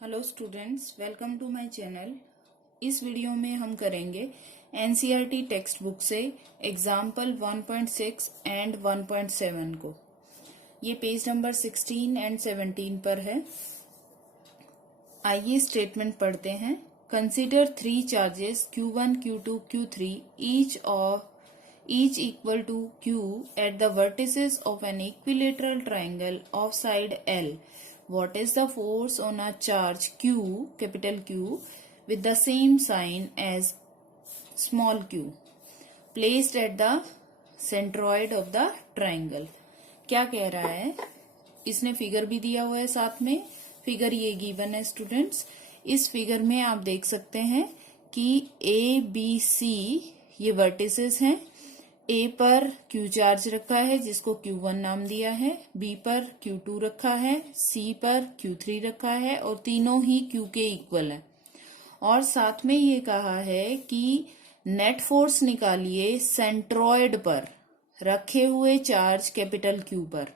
Hello students, welcome to my channel. इस video में हम करेंगे एनसीईआरटी टेक्स्ट बुक से एग्जाम्पल 1.6 एंड 1.7 को। ये पेज नंबर 16 एंड 17 पर है। आइए स्टेटमेंट पढ़ते हैं। Consider 3 charges Q1, Q2, Q3 each equal to Q at the vertices of an equilateral triangle of side L. What is the force on a charge Q, capital Q, with the same sign as small q, placed at the centroid of the triangle? क्या कह रहा है? इसने figure भी दिया हुआ है साथ में। फिगर ये गिवन है स्टूडेंट्स। इस फिगर में आप देख सकते हैं कि ए बी सी ये वर्टिसेस हैं। ए पर Q चार्ज रखा है जिसको Q1 नाम दिया है, B पर Q2 रखा है, C पर Q3 रखा है और तीनों ही Q के इक्वल है। और साथ में ये कहा है कि नेट फोर्स निकालिए सेंट्रॉयड पर रखे हुए चार्ज कैपिटल Q पर।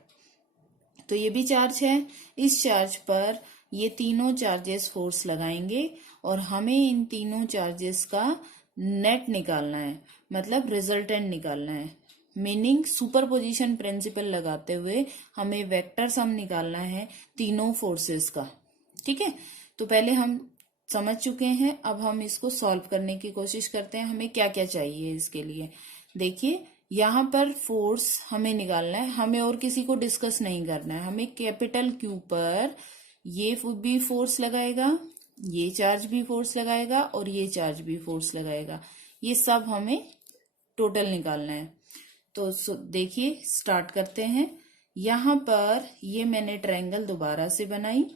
तो ये भी चार्ज है। इस चार्ज पर ये तीनों चार्जेस फोर्स लगाएंगे और हमें इन तीनों चार्जेस का नेट निकालना है, मतलब रिजल्टेंट निकालना है। मीनिंग सुपरपोजिशन प्रिंसिपल लगाते हुए हमें वेक्टर सम निकालना है तीनों फोर्सेस का। ठीक है, तो पहले हम समझ चुके हैं, अब हम इसको सॉल्व करने की कोशिश करते हैं। हमें क्या क्या चाहिए इसके लिए। देखिए, यहाँ पर फोर्स हमें निकालना है, हमें और किसी को डिस्कस नहीं करना है। हमें कैपिटल Q पर ये भी फोर्स लगाएगा, ये चार्ज भी फोर्स लगाएगा और ये चार्ज भी फोर्स लगाएगा। ये सब हमें टोटल निकालना है। तो देखिए, स्टार्ट करते हैं। यहाँ पर ये मैंने ट्रायंगल दोबारा से बनाई।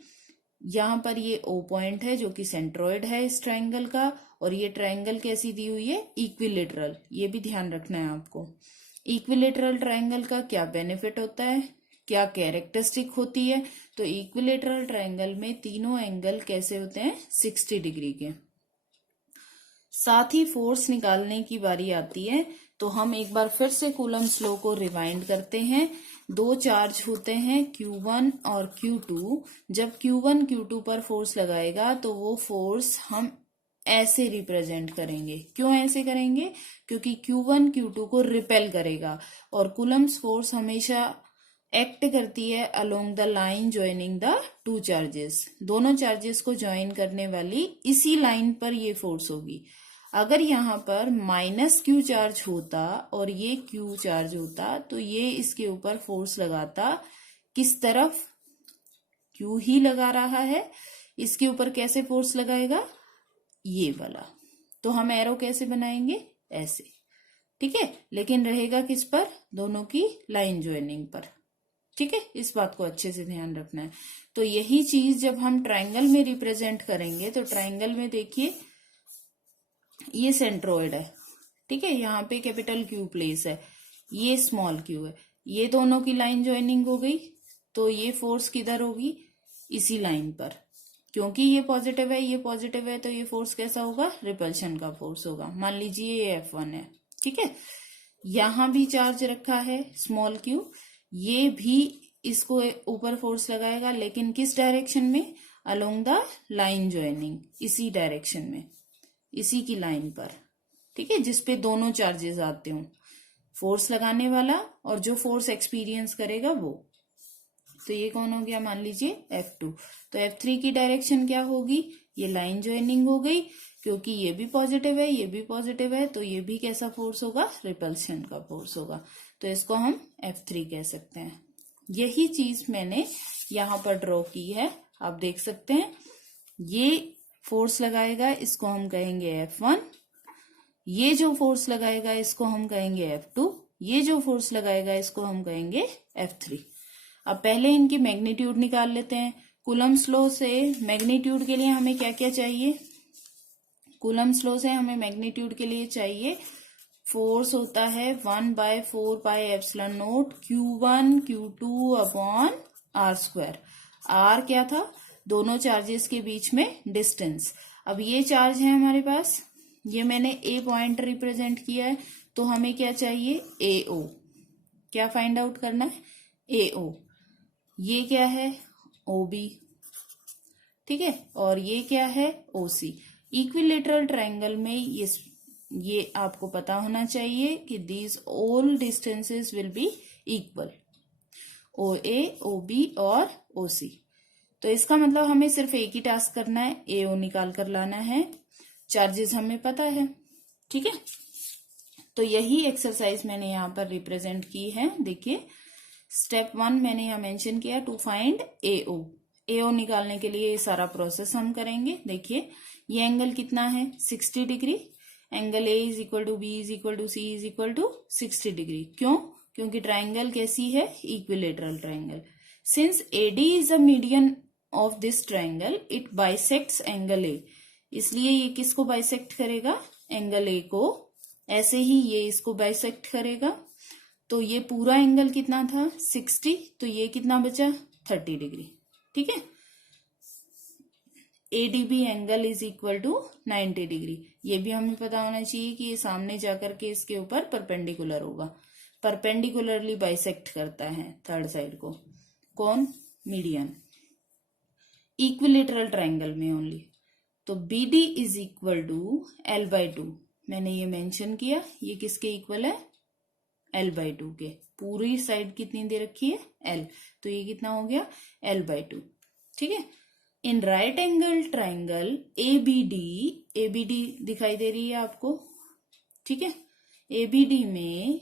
यहाँ पर ये O पॉइंट है जो कि सेंट्रोइड है इस ट्रायंगल का, और ये ट्रायंगल कैसी दी हुई है? इक्विलेटरल। ये भी ध्यान रखना है आपको। इक्विलेटरल ट्रायंगल का क्या बेनिफिट होता है, क्या कैरेक्टरिस्टिक होती है? तो इक्विलेटरल ट्रायंगल में तीनों एंगल कैसे होते हैं? 60 डिग्री के। साथ ही फोर्स निकालने की बारी आती है, तो हम एक बार फिर से कूलम्स लॉ को रिवाइंड करते हैं। दो चार्ज होते हैं Q1 और Q2। जब Q1 Q2 पर फोर्स लगाएगा तो वो फोर्स हम ऐसे रिप्रेजेंट करेंगे। क्यों ऐसे करेंगे? क्योंकि Q1 Q2 को रिपेल करेगा और कूलम्स फोर्स हमेशा एक्ट करती है along the line joining the two charges. दोनों चार्जेस को ज्वाइन करने वाली इसी लाइन पर ये फोर्स होगी। अगर यहाँ पर -Q चार्ज होता और ये Q चार्ज होता तो ये इसके ऊपर फोर्स लगाता किस तरफ? Q ही लगा रहा है, इसके ऊपर कैसे फोर्स लगाएगा? ये वाला। तो हम एरो कैसे बनाएंगे? ऐसे। ठीक है, लेकिन रहेगा किस पर? दोनों की लाइन ज्वाइनिंग पर। ठीक है, इस बात को अच्छे से ध्यान रखना है। तो यही चीज जब हम ट्रायंगल में रिप्रेजेंट करेंगे, तो ट्रायंगल में देखिए ये सेंट्रोइड है। ठीक है, यहाँ पे कैपिटल Q प्लेस है, ये स्मॉल q है। ये दोनों की लाइन ज्वाइनिंग हो गई, तो ये फोर्स किधर होगी? इसी लाइन पर। क्योंकि ये पॉजिटिव है, ये पॉजिटिव है, तो ये फोर्स कैसा होगा? रिपल्शन का फोर्स होगा। मान लीजिए ये F1 है। ठीक है, यहां भी चार्ज रखा है स्मॉल q, ये भी इसको ऊपर फोर्स लगाएगा, लेकिन किस डायरेक्शन में? अलोंग द लाइन ज्वाइनिंग, इसी डायरेक्शन में, इसी की लाइन पर। ठीक है, जिसपे दोनों चार्जेस आते हो, फोर्स लगाने वाला और जो फोर्स एक्सपीरियंस करेगा वो। तो ये कौन हो गया? मान लीजिए F2। तो F3 की डायरेक्शन क्या होगी? ये लाइन ज्वाइनिंग हो गई, क्योंकि ये भी पॉजिटिव है, ये भी पॉजिटिव है, तो ये भी कैसा फोर्स होगा? रिपल्शन का फोर्स होगा। तो इसको हम F3 कह सकते हैं। यही चीज मैंने यहाँ पर ड्रॉ की है, आप देख सकते हैं। ये फोर्स लगाएगा, इसको हम कहेंगे F1। ये जो फोर्स लगाएगा इसको हम कहेंगे F2। ये जो फोर्स लगाएगा इसको हम कहेंगे F3। अब पहले इनकी मैग्नीट्यूड निकाल लेते हैं। कूलम्स लॉ से मैग्नीट्यूड के लिए हमें क्या क्या चाहिए? कूलम्स लॉ से हमें मैग्नीट्यूड के लिए चाहिए, फोर्स होता है 1/4πε0 Q1 Q2 upon R²। R क्या था? दोनों चार्जेस के बीच में डिस्टेंस। अब ये चार्ज है हमारे पास, ये मैंने A पॉइंट रिप्रेजेंट किया है, तो हमें क्या चाहिए? AO। क्या फाइंड आउट करना है? AO। ये क्या है? OB। ठीक है, और ये क्या है, OC। इक्विलेटरल ट्रायंगल में ये आपको पता होना चाहिए कि these all distances will be equal, OA, OB और OC। तो इसका मतलब हमें सिर्फ एक ही टास्क करना है, AO निकाल कर लाना है, चार्जेस हमें पता है। ठीक है, तो यही एक्सरसाइज मैंने यहाँ पर रिप्रेजेंट की है। देखिए स्टेप 1 मैंने यहाँ मेंशन किया, टू फाइंड AO। AO निकालने के लिए ये सारा प्रोसेस हम करेंगे। देखिए ये एंगल कितना है, 60 degree. Angle A is equal to B is equal to C is equal to 60 degree. क्यों? क्योंकि ट्राइंगल कैसी है, equilateral triangle. Since AD is the median of this triangle, it bisects angle A। इसलिए ये किसको bisect करेगा, angle A को। ऐसे ही ये इसको बाइसेक्ट करेगा। तो ये पूरा एंगल कितना था, 60, तो ये कितना बचा, 30 डिग्री। ठीक है, ADB angle is equal to 90 degree. ये भी हमें पता होना चाहिए कि ये सामने जाकर के इसके ऊपर परपेंडिकुलर होगा, परपेंडिकुलरली बाइसेक्ट करता है थर्ड साइड को। कौन, मीडियन, इक्विलेटरल ट्राइंगल में ओनली। तो BD is equal to L/2। मैंने ये मेंशन किया, ये किसके इक्वल है, L/2 के। पूरी साइड कितनी दे रखी है, L, तो ये कितना हो गया, L/2। ठीक है, in right angle triangle ABD दिखाई दे रही है आपको। ठीक है, ABD में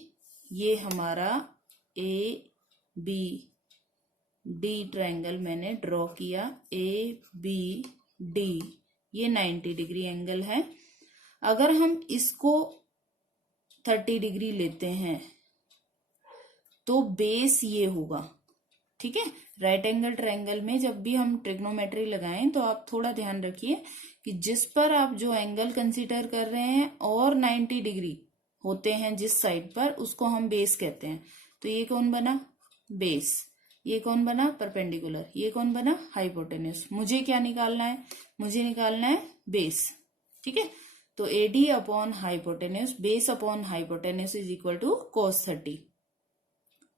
ये हमारा ABD ट्राइंगल मैंने ड्रॉ किया, ABD, ये 90 डिग्री एंगल है। अगर हम इसको 30 डिग्री लेते हैं तो बेस ये होगा। ठीक है, राइट एंगल ट्रायंगल में जब भी हम ट्रिग्नोमेट्री लगाएं तो आप थोड़ा ध्यान रखिए कि जिस पर आप जो एंगल कंसीडर कर रहे हैं और 90 डिग्री होते हैं जिस साइड पर, उसको हम बेस कहते हैं। तो ये कौन बना, बेस। ये कौन बना, परपेंडिकुलर। ये कौन बना, हाइपोटेन्यूस। मुझे क्या निकालना है, मुझे निकालना है बेस। ठीक है, तो AD upon hypotenuse, base upon hypotenuse is equal to cos 30।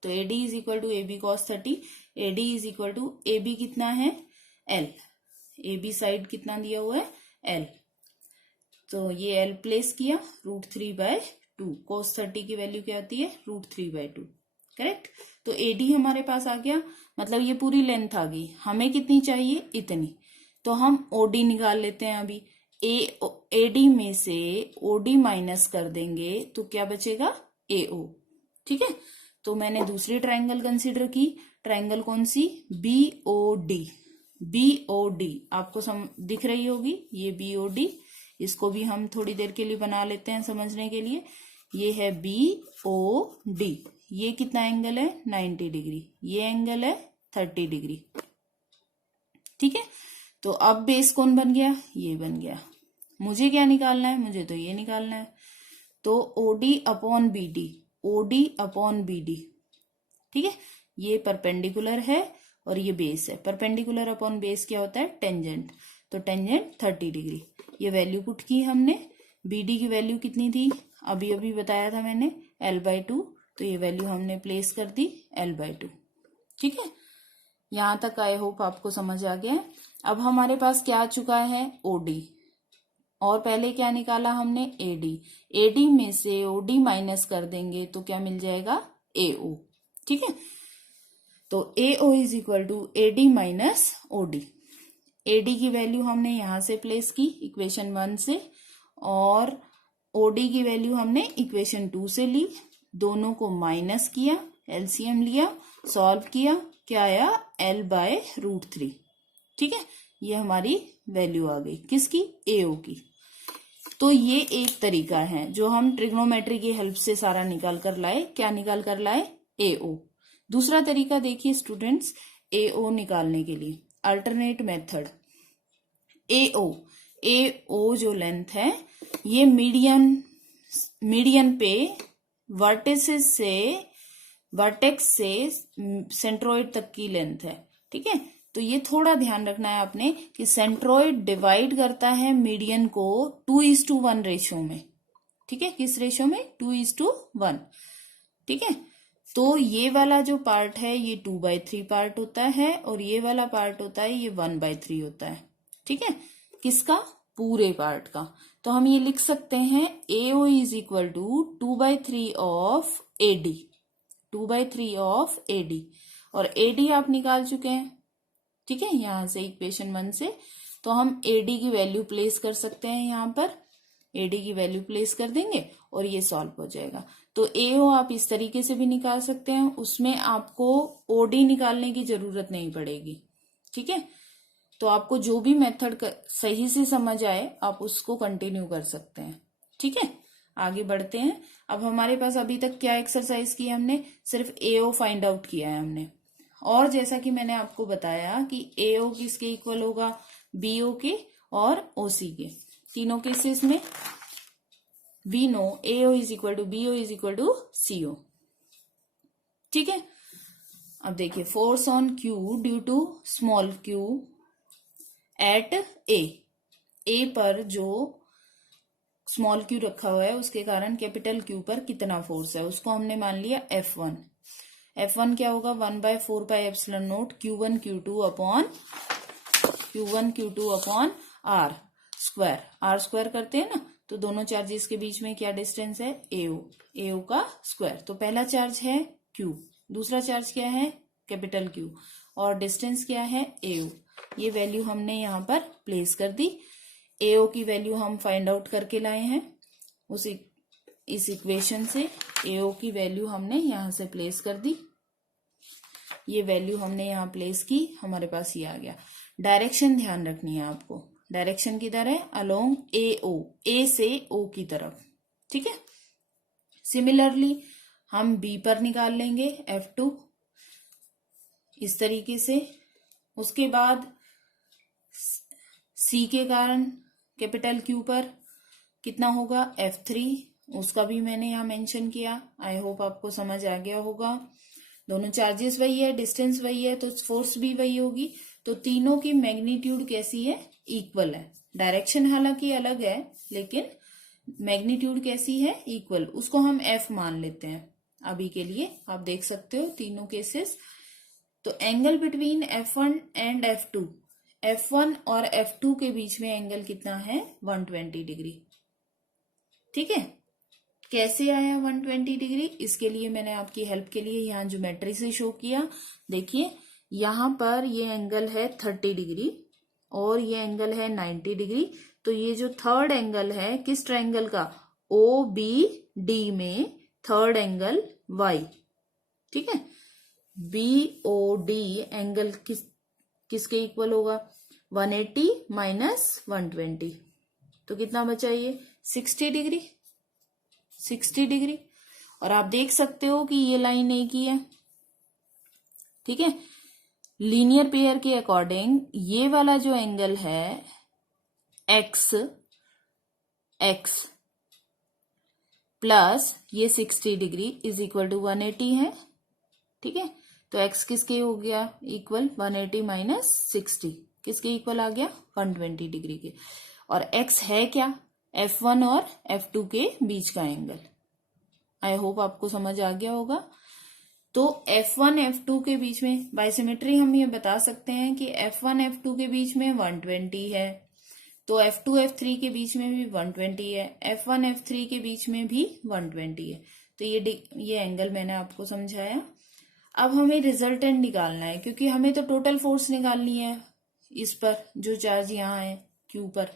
तो AD is equal to AB cos 30। AD is equal to AB कितना है, L। AB साइड कितना दिया हुआ है, L। तो ये L प्लेस किया, √3/2। cos 30 की वैल्यू क्या आती है, √3/2। करेक्ट। तो AD हमारे पास आ गया, मतलब ये पूरी लेंथ आ गई। हमें कितनी चाहिए, इतनी। तो हम OD निकाल लेते हैं अभी। AD में से OD माइनस कर देंगे तो क्या बचेगा, AO। ठीक है, तो मैंने दूसरी ट्रायंगल कंसीडर की। ट्रायंगल कौन सी, BOD आपको दिख रही होगी, ये BOD। इसको भी हम थोड़ी देर के लिए बना लेते हैं समझने के लिए। ये है BOD। ये कितना एंगल है, 90 डिग्री। ये एंगल है 30 डिग्री। ठीक है, तो अब बेस कौन बन गया, ये बन गया। मुझे क्या निकालना है, मुझे तो ये निकालना है। तो OD अपॉन BD। ठीक है, ये परपेंडिकुलर है और ये बेस है। परपेंडिकुलर अपॉन बेस क्या होता है, टेंजेंट। तो टेंजेंट 30 डिग्री। ये वैल्यू पुट की हमने। BD की वैल्यू कितनी थी, अभी अभी बताया था मैंने, L/2। तो ये वैल्यू हमने प्लेस कर दी, L/2। ठीक है, यहां तक आई होप आपको समझ आ गया। अब हमारे पास क्या आ चुका है, OD। और पहले क्या निकाला हमने, AD में से OD माइनस कर देंगे तो क्या मिल जाएगा, AO। ठीक है, तो AO is equal to AD minus OD। AD की वैल्यू हमने यहां से प्लेस की इक्वेशन 1 से, और OD की वैल्यू हमने इक्वेशन 2 से ली। दोनों को माइनस किया, LCM लिया, सॉल्व किया, क्या आया, L/√3। ठीक है, ये हमारी वैल्यू आ गई, किसकी, AO की। तो ये एक तरीका है जो हम ट्रिग्नोमेट्री की हेल्प से सारा निकाल कर लाए। क्या निकाल कर लाए, AO। दूसरा तरीका देखिए स्टूडेंट्स, AO निकालने के लिए अल्टरनेट मेथड। AO जो लेंथ है, ये मीडियन पे वर्टेक्स से सेंट्रोइड तक की लेंथ है। ठीक है, तो ये थोड़ा ध्यान रखना है आपने कि सेंट्रोइड डिवाइड करता है मीडियन को 2:1 रेशियो में। ठीक है, किस रेशियो में, 2:1। ठीक है, तो ये वाला जो पार्ट है ये 2/3 पार्ट होता है और ये वाला पार्ट होता है ये 1/3 होता है। ठीक है, किसका, पूरे पार्ट का। तो हम ये लिख सकते हैं AO is equal to 2/3 of AD, 2/3 of AD, और AD आप निकाल चुके हैं, ठीक है, यहां से इक्वेशन 1 से। तो हम AD की वैल्यू प्लेस कर सकते हैं, यहां पर AD की वैल्यू प्लेस कर देंगे और ये सॉल्व हो जाएगा। तो AO आप इस तरीके से भी निकाल सकते हैं, उसमें आपको OD निकालने की जरूरत नहीं पड़ेगी, ठीक है। तो आपको जो भी मेथड सही से समझ आए आप उसको कंटिन्यू कर सकते हैं, ठीक है। आगे बढ़ते हैं। अब हमारे पास अभी तक क्या एक्सरसाइज की है हमने, सिर्फ AO फाइंड आउट किया है हमने। और जैसा कि मैंने आपको बताया कि AO किसके इक्वल होगा, BO के और OC के। तीनों केसेस में we know AO is equal to BO is equal to CO, ठीक है। अब देखिए, force on Q due to small q at A पर जो स्मॉल q रखा हुआ है उसके कारण कैपिटल Q पर कितना फोर्स है, उसको हमने मान लिया F1। F1 क्या होगा, 1/4πε0 Q1 Q2 R square, R square करते हैं ना, तो दोनों चार्जेस के बीच में क्या डिस्टेंस है, AO का स्क्वायर। तो पहला चार्ज है Q, दूसरा चार्ज क्या है, कैपिटल Q, और डिस्टेंस क्या है, AO। ये वैल्यू हमने यहाँ पर प्लेस कर दी। AO की वैल्यू हम फाइंड आउट करके लाए हैं इस इक्वेशन से। AO की वैल्यू हमने यहाँ से प्लेस कर दी, ये वैल्यू हमने यहाँ प्लेस की, हमारे पास ये आ गया। डायरेक्शन ध्यान रखनी है आपको, डायरेक्शन किधर है, अलोंग AO, A से O की तरफ, ठीक है। सिमिलरली हम B पर निकाल लेंगे F2 इस तरीके से। उसके बाद C के कारण कैपिटल Q पर कितना होगा, F3, उसका भी मैंने यहाँ मेंशन किया। आई होप आपको समझ आ गया होगा। दोनों चार्जेस वही है, डिस्टेंस वही है, तो फोर्स भी वही होगी। तो तीनों की मैग्नीट्यूड कैसी है, इक्वल है। डायरेक्शन हालांकि अलग है लेकिन मैग्नीट्यूड कैसी है, इक्वल। उसको हम F मान लेते हैं अभी के लिए। आप देख सकते हो तीनों केसेस। तो angle between F1 and F2, F1 और F2 के बीच में एंगल कितना है, 120 डिग्री, ठीक है। कैसे आया 120 डिग्री, इसके लिए मैंने आपकी हेल्प के लिए यहाँ ज्योमेट्री से शो किया। देखिए यहाँ पर ये एंगल है 30 डिग्री और ये एंगल है 90 डिग्री। तो ये जो थर्ड एंगल है किस ट्रायंगल का, OBD में थर्ड एंगल Y, ठीक है। BOD एंगल किसके इक्वल होगा, 180 माइनस 120, तो कितना बचा ये, 60 डिग्री, 60 डिग्री। और आप देख सकते हो कि ये लाइन एक ही है, ठीक है। लीनियर पेयर के अकॉर्डिंग ये वाला जो एंगल है x प्लस ये 60 डिग्री इज इक्वल टू 180 है, ठीक है। तो x किसके हो गया, इक्वल 180 माइनस 60, किसके इक्वल आ गया, 120 डिग्री के। और x है क्या, F1 और F2 के बीच का एंगल। आई होप आपको समझ आ गया होगा। तो F1 F2 के बीच में बाय सिमेट्री हम ये बता सकते हैं कि F1 F2 के बीच में 120 है, तो F2 F3 के बीच में भी 120 है, F1 F3 के बीच में भी 120 है। तो ये एंगल मैंने आपको समझाया। अब हमें रिजल्टेंट निकालना है, क्योंकि हमें तो टोटल फोर्स निकालनी है इस पर जो चार्ज यहाँ है Q पर,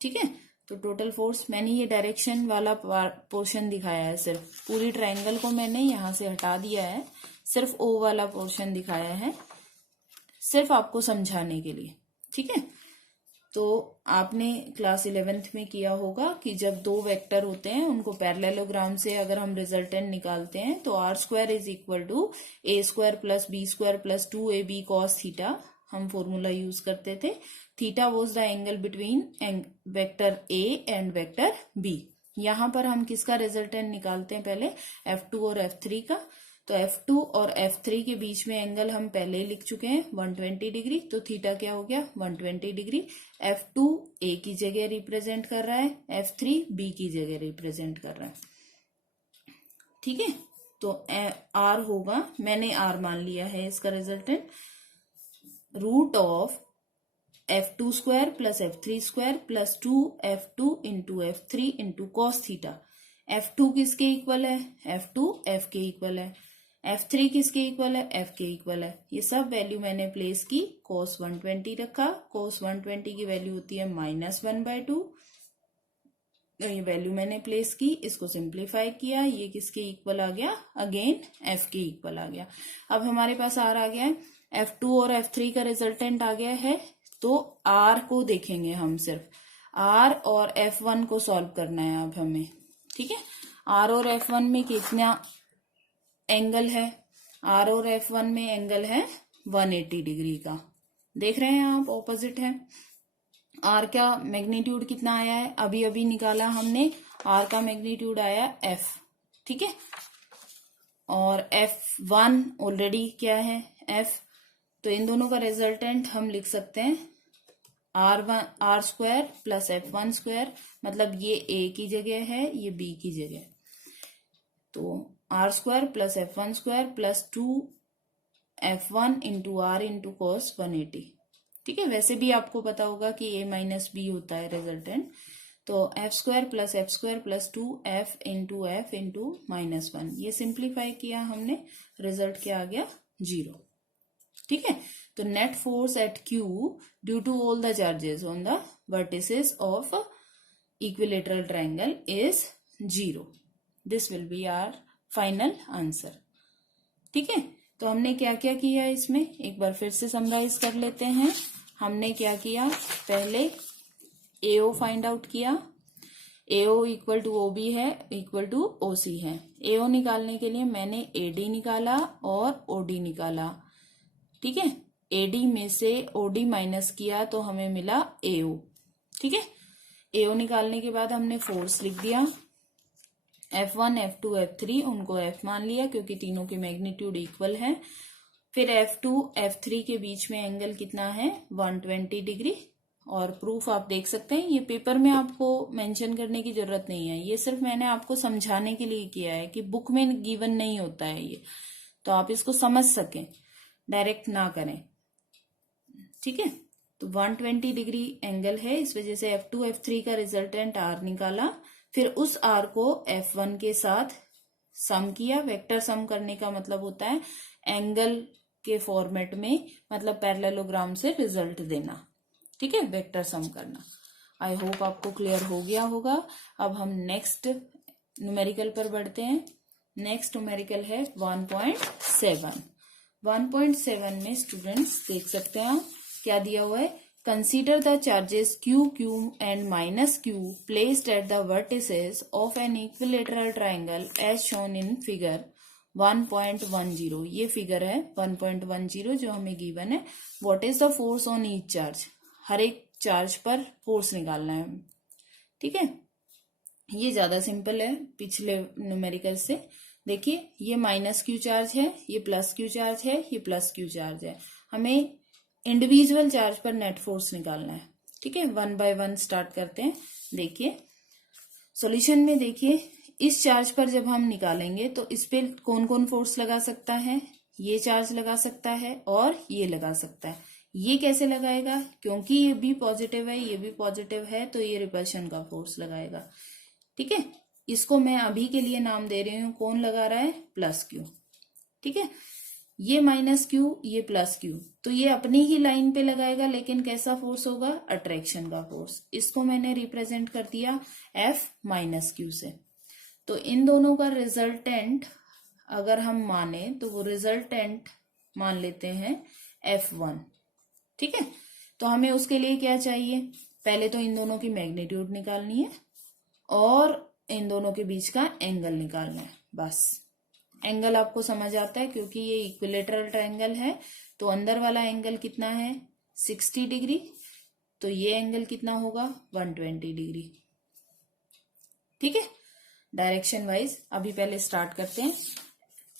ठीक है। तो टोटल फोर्स, मैंने ये डायरेक्शन वाला पोर्शन दिखाया है, सिर्फ पूरी ट्रायंगल को मैंने यहाँ से हटा दिया है, सिर्फ O वाला पोर्शन दिखाया है, सिर्फ आपको समझाने के लिए, ठीक है। तो आपने क्लास 11th में किया होगा कि जब दो वेक्टर होते हैं उनको पैरेललोग्राम से अगर हम रिजल्टेंट निकालते हैं तो r² is equal to a² plus b² plus 2ab cos theta, हम फॉर्मूला यूज करते थे। Theta was the angle between vector A and vector B। यहाँ पर हम किसका रिजल्टेंट निकालते हैं, पहले F2 और F3 का। तो F2 और F3 के बीच में एंगल हम पहले ही लिख चुके हैं 120 डिग्री, तो थीटा क्या हो गया, 120 डिग्री। F2 A की जगह रिप्रेजेंट कर रहा है, F3 B की जगह रिप्रेजेंट कर रहा है, ठीक है। तो R होगा, मैंने R मान लिया है इसका resultant, root of F2 square plus F3 square plus 2F2 into F3 into cos theta. F2 किसके इक्वल है? F2 F के इक्वल है। F3 किसके इक्वल है? F के इक्वल है। ये सब वैल्यू मैंने प्लेस की, cos 120 रखा। cos 120 की वैल्यू होती है -1/2। ये वैल्यू मैंने प्लेस की, इसको सिंप्लीफाई किया, ये किसके इक्वल आ गया? अगेन F के इक्वल आ गया। अब हमारे पास R आ गया है, F2 और F3 का रिजल्टेंट आ गया है, तो R को देखेंगे हम, सिर्फ R और F1 को सॉल्व करना है अब हमें। ठीक है, R और F1 में कितना एंगल है? R और F1 में एंगल है 180 डिग्री का। देख रहे हैं आप, ऑपोजिट है। R का मैग्नीट्यूड कितना आया है? अभी अभी निकाला हमने, R का मैग्नीट्यूड आया F। ठीक है, और F1 ऑलरेडी क्या है? F। तो इन दोनों का रिजल्टेंट हम लिख सकते हैं R square plus F1 square, मतलब ये A की जगह है, ये B की जगह। तो R square plus F1 square plus 2F1 into R into cos 180। ठीक है, वैसे भी आपको पता होगा कि A माइनस B होता है रिजल्टेंट। तो F square plus 2F into -1, ये सिंप्लीफाई किया हमने, रिजल्ट क्या आ गया? 0। ठीक है, तो net force at Q due to all the charges on the vertices of equilateral triangle is 0। This will be our final answer. ठीक है, तो हमने क्या क्या किया इसमें, एक बार फिर से समराइज कर लेते हैं। हमने क्या किया, पहले AO फाइंड आउट किया। AO इक्वल टू OB है, इक्वल टू OC है। AO निकालने के लिए मैंने AD निकाला और OD निकाला। ठीक है, AD में से OD माइनस किया तो हमें मिला AO। ठीक है, AO निकालने के बाद हमने फोर्स लिख दिया, F1, F2, F3 उनको F मान लिया क्योंकि तीनों के मैग्नीट्यूड इक्वल है। फिर F2, F3 के बीच में एंगल कितना है? 120 डिग्री। और प्रूफ आप देख सकते हैं, ये पेपर में आपको मेंशन करने की जरूरत नहीं है, ये सिर्फ मैंने आपको समझाने के लिए किया है कि बुक में गिवन नहीं होता है ये, तो आप इसको समझ सकें, डायरेक्ट ना करें। ठीक है, तो 120 डिग्री एंगल है, इस वजह से F2, F3 का रिजल्टेंट R निकाला। फिर उस R को F1 के साथ सम किया। वेक्टर सम करने का मतलब होता है एंगल के फॉर्मेट में, मतलब पैरेललोग्राम से रिजल्ट देना। ठीक है, वेक्टर सम करना। आई होप आपको क्लियर हो गया होगा। अब हम नेक्स्ट न्यूमेरिकल पर बढ़ते हैं। नेक्स्ट न्यूमेरिकल है 1.7। 1.7 में स्टूडेंट्स देख सकते हैं आप क्या दिया हुआ है, consider the charges Q, Q and -Q placed at the vertices of an equilateral triangle as shown in figure 1.10। ये फिगर है 1.10 जो हमें गिवन है। What is the force on each charge? हर एक चार्ज पर फोर्स निकालना है। ठीक है, ये ज्यादा सिंपल है पिछले न्यूमेरिकल से। देखिए, ये -Q चार्ज है, ये +Q चार्ज है, ये +Q चार्ज है। हमें इंडिविजुअल चार्ज पर नेट फोर्स निकालना है। ठीक है, 1 बाय 1 स्टार्ट करते हैं। देखिए सॉल्यूशन में, देखिए इस चार्ज पर जब हम निकालेंगे तो इस पे कौन कौन फोर्स लगा सकता है? ये चार्ज लगा सकता है और ये लगा सकता है। ये कैसे लगाएगा? क्योंकि ये भी पॉजिटिव है, ये भी पॉजिटिव है, तो ये रिपल्शन का फोर्स लगाएगा। ठीक है, इसको मैं अभी के लिए नाम दे रही हूं, कौन लगा रहा है? +Q। ठीक है, ये -Q, ये +Q, तो ये अपनी ही लाइन पे लगाएगा, लेकिन कैसा फोर्स होगा? अट्रैक्शन का फोर्स। इसको मैंने रिप्रेजेंट कर दिया F -Q से। तो इन दोनों का रिजल्टेंट अगर हम माने तो वो रिजल्टेंट मान लेते हैं F1। ठीक है, तो हमें उसके लिए क्या चाहिए? पहले तो इन दोनों की मैग्नीट्यूड निकालनी है और इन दोनों के बीच का एंगल निकालना है। बस, एंगल आपको समझ आता है क्योंकि ये इक्विलेटरल ट्रायंगल है। तो अंदर वाला एंगल कितना है? 60 डिग्री। तो ये एंगल कितना होगा? 120 डिग्री। ठीक है, डायरेक्शन वाइज अभी पहले स्टार्ट करते हैं।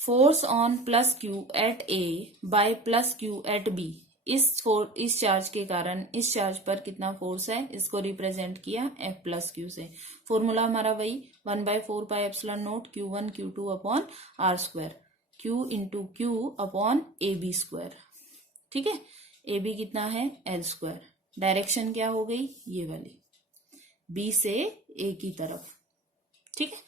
Force on +Q at A by +Q at B। इस चार्ज के कारण इस चार्ज पर कितना फोर्स है, इसको रिप्रेजेंट किया F +Q से। फॉर्मूला हमारा वही 1/4πε0 Q1 Q2 upon R², Q into Q upon AB²। ठीक है, AB कितना है? L²। डायरेक्शन क्या हो गई, ये वाली, बी से ए की तरफ। ठीक है,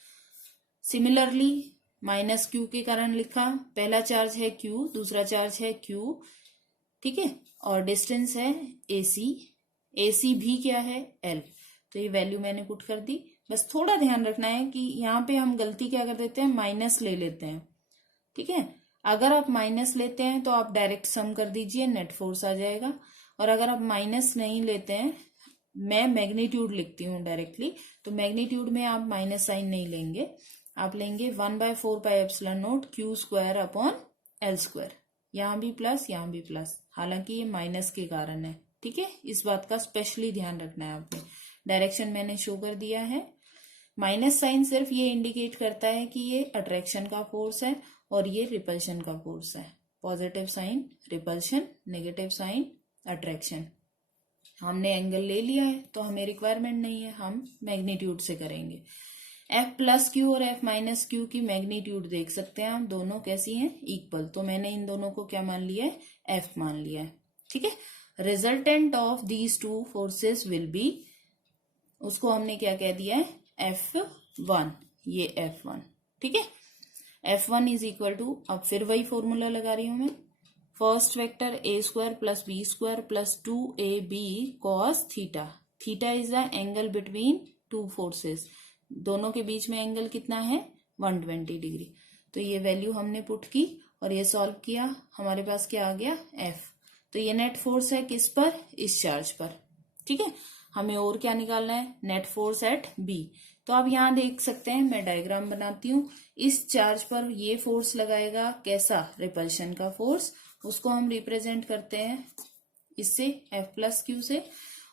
सिमिलरली माइनस क्यू के कारण लिखा, पहला चार्ज है क्यू, दूसरा चार्ज है क्यू, ठीक है, और डिस्टेंस है एसी, एसी भी क्या है, एल। तो ये वैल्यू मैंने पुट कर दी। बस थोड़ा ध्यान रखना है कि यहाँ पे हम गलती क्या कर देते हैं, माइनस ले लेते हैं। ठीक है, अगर आप माइनस लेते हैं तो आप डायरेक्ट सम कर दीजिए, नेट फोर्स आ जाएगा। और अगर आप माइनस नहीं लेते हैं, मैं मैग्नीट्यूड लिखती हूँ डायरेक्टली, तो मैग्नीट्यूड में आप माइनस साइन नहीं लेंगे, आप लेंगे 1/4πε0 Q square upon L square. यहाँ भी प्लस, यहाँ भी प्लस, हालांकि ये माइनस के कारण है। ठीक है, इस बात का स्पेशली ध्यान रखना है आपने। डायरेक्शन मैंने शो कर दिया है। माइनस साइन सिर्फ ये इंडिकेट करता है कि ये अट्रैक्शन का फोर्स है और ये रिपल्शन का फोर्स है। Positive sign repulsion, negative sign attraction. हमने एंगल ले लिया है तो हमें रिक्वायरमेंट नहीं है, हम मैग्नीट्यूड से करेंगे। एफ प्लस क्यू और एफ माइनस क्यू की मैग्नीट्यूड देख सकते हैं आप, दोनों कैसी हैं, इक्वल। तो मैंने इन दोनों को क्या मान लिया है, एफ मान लिया है। ठीक है, resultant of these two forces will be, उसको हमने क्या कह दिया है, F1, ये F1। ठीक है, F1 इज इक्वल टू, अब फिर वही फॉर्मूला लगा रही हूं मैं, first vector a square plus b square plus 2ab cos theta. Theta is the angle between two forces, दोनों के बीच में एंगल कितना है, 120 डिग्री। तो ये वैल्यू हमने पुट की और ये सॉल्व किया, हमारे पास क्या आ गया, F। तो ये नेट फोर्स है किस पर, इस चार्ज पर। ठीक है, हमें और क्या निकालना है, नेट फोर्स एट बी। तो आप यहाँ देख सकते हैं, मैं डायग्राम बनाती हूँ। इस चार्ज पर ये फोर्स लगाएगा कैसा, रिपल्शन का फोर्स, उसको हम रिप्रेजेंट करते हैं इससे, F प्लस क्यू से।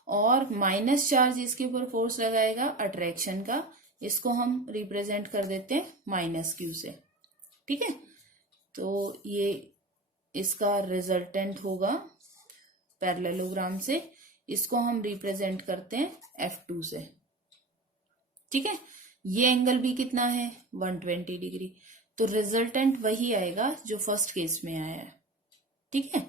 और माइनस चार्ज इसके ऊपर फोर्स लगाएगा अट्रैक्शन का, इसको हम रिप्रेजेंट कर देते हैं माइनस क्यू से। ठीक है, तो ये इसका रिजल्टेंट होगा पैरेललोग्राम से, इसको हम रिप्रेजेंट करते हैं F2 से। ठीक है, ये एंगल भी कितना है, 120 डिग्री। तो रिजल्टेंट वही आएगा जो फर्स्ट केस में आया है। ठीक है,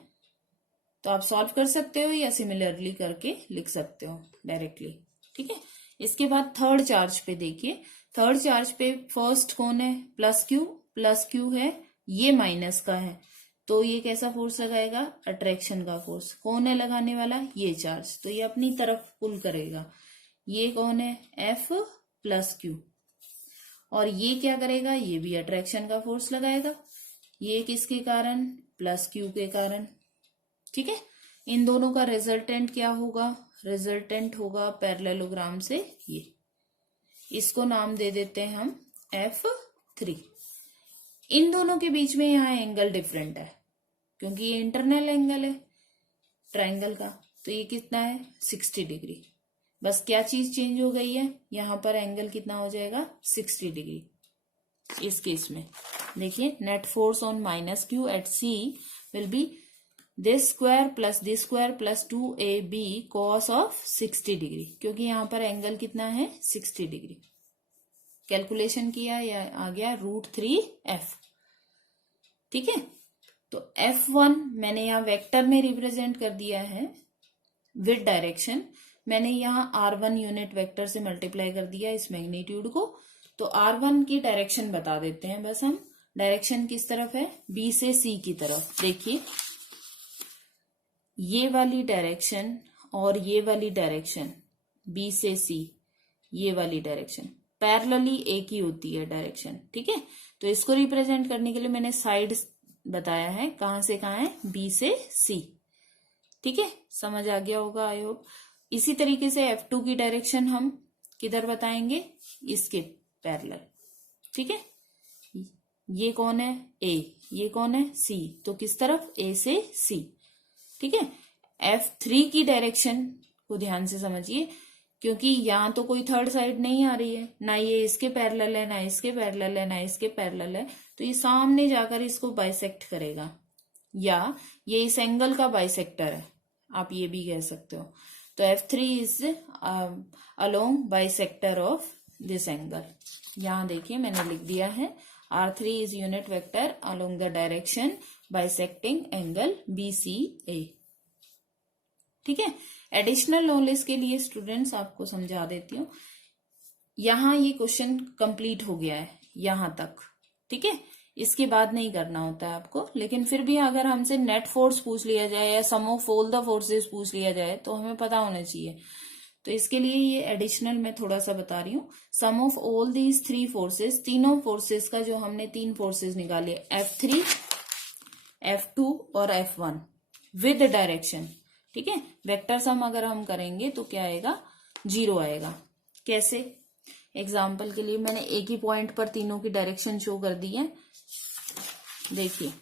तो आप सॉल्व कर सकते हो या सिमिलरली करके लिख सकते हो डायरेक्टली। ठीक है, इसके बाद थर्ड चार्ज पे देखिए, थर्ड चार्ज पे फर्स्ट कौन है, प्लस क्यू है, ये माइनस का है, तो ये कैसा फोर्स लगाएगा, अट्रैक्शन का फोर्स। कौन है लगाने वाला, ये चार्ज, तो ये अपनी तरफ पुल करेगा। ये कौन है, F प्लस क्यू, और ये क्या करेगा, ये भी अट्रैक्शन का फोर्स लगाएगा। ये किसके कारण, प्लस क्यू के कारण। ठीक है, इन दोनों का रिजल्टेंट क्या होगा, रिजल्टेंट होगा पैरेललोग्राम से ये, इसको नाम दे देते हैं हम F3। इन दोनों के बीच में यहाँ एंगल डिफरेंट है क्योंकि ये इंटरनल एंगल है ट्रायंगल का, तो ये कितना है, 60 डिग्री। बस क्या चीज चेंज हो गई है, यहाँ पर एंगल कितना हो जाएगा, 60 डिग्री। इस केस में देखिए, net force on minus q at c will be this square plus 2ab cos of 60 degree, क्योंकि यहाँ पर एंगल कितना है, 60 डिग्री। कैलकुलेशन किया या आ गया √3f। ठीक है, तो F1 मैंने यहाँ वेक्टर में रिप्रेजेंट कर दिया है विद डायरेक्शन। मैंने यहाँ R1 यूनिट वेक्टर से मल्टीप्लाई कर दिया इस मैग्नीट्यूड को। तो R1 की डायरेक्शन बता देते हैं बस हम, डायरेक्शन किस तरफ है, B से C की तरफ। देखिए, ये वाली डायरेक्शन और ये वाली डायरेक्शन B से C, ये वाली डायरेक्शन पैरेलली एक ही होती है डायरेक्शन। ठीक है, तो इसको रिप्रेजेंट करने के लिए मैंने साइड बताया है, कहां से कहां है, B से C। ठीक है, समझ आ गया होगा आई होप। इसी तरीके से F2 की डायरेक्शन हम किधर बताएंगे, इसके पैरेलल। ठीक है, ये कौन है, A, ये कौन है, C, तो किस तरफ, A से C। ठीक है, F3 की डायरेक्शन को ध्यान से समझिए, क्योंकि यहाँ तो कोई थर्ड साइड नहीं आ रही है, ना ये इसके पैरेलल है, ना इसके पैरेलल है, ना इसके पैरेलल है, तो ये सामने जाकर इसको बाइसेक्ट करेगा, या ये इस एंगल का बाइसेक्टर है, आप ये भी कह सकते हो। तो F3 is along bisector of this angle. यहाँ देखिए मैंने लिख दिया है, R3 is unit vector along the direction bisecting angle BCA। ठीक है, एडिशनल नॉलेज के लिए स्टूडेंट्स आपको समझा देती हूँ। यहाँ ये क्वेश्चन कंप्लीट हो गया है यहाँ तक, ठीक है, इसके बाद नहीं करना होता है आपको। लेकिन फिर भी अगर हमसे नेट फोर्स पूछ लिया जाए या सम ऑफ ऑल द फोर्सेस पूछ लिया जाए तो हमें पता होना चाहिए। तो इसके लिए ये एडिशनल मैं थोड़ा सा बता रही हूँ। सम ऑफ ऑल दीज 3 फोर्सेस, तीनों फोर्सेस का जो हमने 3 फोर्सेस निकाले, F3, F2 और F1 विद डायरेक्शन, ठीक है। वेक्टर सम अगर हम करेंगे तो क्या आएगा, 0 आएगा। कैसे? एग्जाम्पल के लिए मैंने एक ही पॉइंट पर तीनों की डायरेक्शन शो कर दी है। देखिए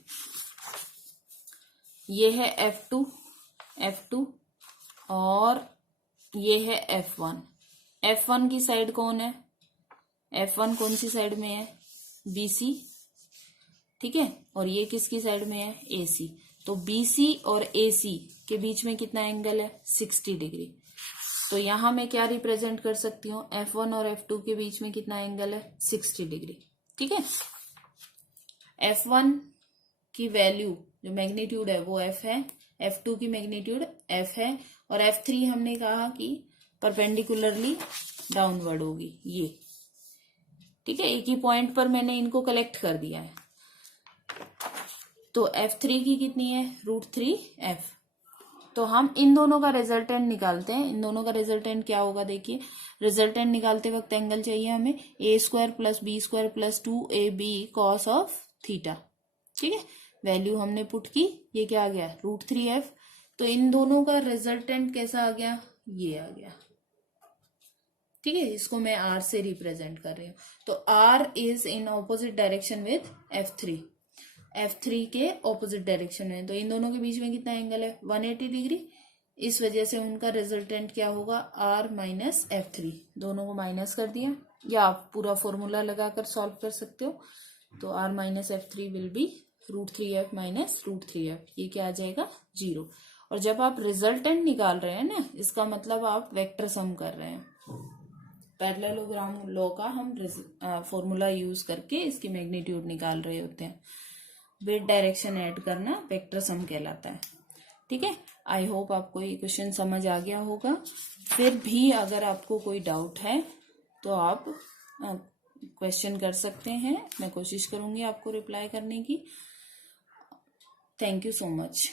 ये है F2 और ये है F1। F1 की साइड कौन है, F1 कौन सी साइड में है, BC, ठीक है, और ये किसकी साइड में है, AC। तो BC और AC के बीच में कितना एंगल है, 60 डिग्री। तो यहां मैं क्या रिप्रेजेंट कर सकती हूँ, F1 और F2 के बीच में कितना एंगल है, 60 डिग्री, ठीक है। F1 की वैल्यू जो मैग्नीट्यूड है वो F है, F2 की मैग्नीट्यूड F है, और F3 हमने कहा कि परपेंडिकुलरली डाउनवर्ड होगी ये, ठीक है। एक ही पॉइंट पर मैंने इनको कलेक्ट कर दिया है। तो F3 की कितनी है, √3F। तो हम इन दोनों का रिजल्टेंट निकालते हैं। इन दोनों का रिजल्टेंट क्या होगा, देखिए रिजल्टेंट निकालते वक्त एंगल चाहिए हमें A² + B² + 2AB cos of theta, ठीक है। वैल्यू हमने पुट की, ये क्या आ गया, √3F। तो इन दोनों का रिजल्टेंट कैसा आ गया, ये आ गया, ठीक है। इसको मैं R से रिप्रेजेंट कर रही हूँ। तो R is in opposite direction with F3 के ऑपोजिट डायरेक्शन में। तो इन दोनों के बीच में कितना एंगल है, 180 डिग्री। इस वजह से उनका रिजल्टेंट क्या होगा, R - F3। दोनों को माइनस कर दिया, या आप पूरा फॉर्मूला लगाकर सॉल्व कर सकते हो। तो R - F3 will be √3F - √3F। ये क्या आ जाएगा, 0। और जब आप रिजल्टेंट निकाल रहे हैं ना, इसका मतलब आप वेक्टर सम कर रहे हैं। पैरेललोग्राम लॉ का हम फॉर्मूला यूज करके इसकी मैग्नीट्यूड निकाल रहे होते हैं। विद डायरेक्शन ऐड करना वेक्टर सम कहलाता है, ठीक है। आई होप आपको ये क्वेश्चन समझ आ गया होगा। फिर भी अगर आपको कोई डाउट है तो आप क्वेश्चन कर सकते हैं, मैं कोशिश करूंगी आपको रिप्लाई करने की। Thank you so much.